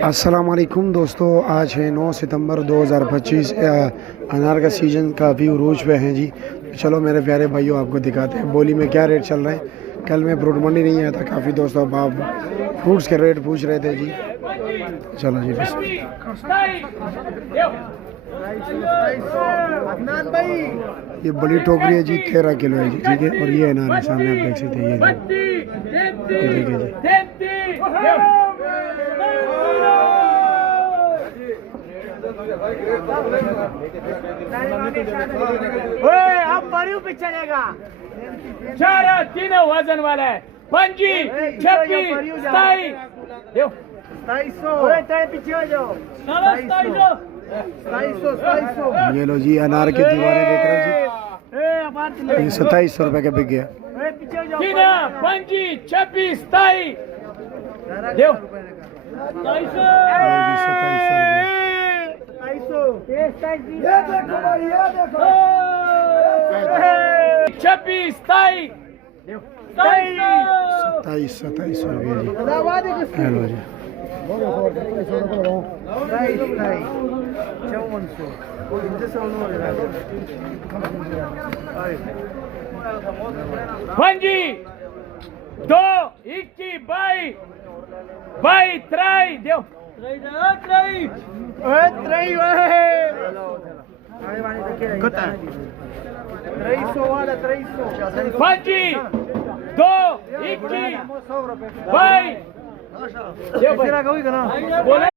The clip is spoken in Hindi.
अस्सलामुअलैकुम दोस्तों, आज है 9 सितंबर 2025। अनार का सीज़न काफ़ी उरूज पे हैं जी। चलो मेरे प्यारे भाइयों, आपको दिखाते हैं बोली में क्या रेट चल रहे हैं। कल मैं फ्रूट मंडी नहीं आया था, काफ़ी दोस्तों आप फ्रूट्स के रेट पूछ रहे थे जी। चलो जी बस। ये बड़ी टोकरी है जी, 13 किलो है जी, ठीक है। और ये अनार है सामने, आप देख सकते हैं। ये देखिए जी, अब बरियों पे चलेगा। चार तीनों वजन वाला है। 25, 26, 27, 250 पीछे हो जाओ। 250 ये लो जी, अनार की दीवारें देख रहे हो जी। ये 2700 रुपये का बिक गया। पीछे हो जाओ। 25, 26, 27, देव 2700 रुपये। 26, 27, 2700 रुपये जी। हेलो जी, पंजी 2, 21, 22, 23, देव 25, 2, 21, 22, बोले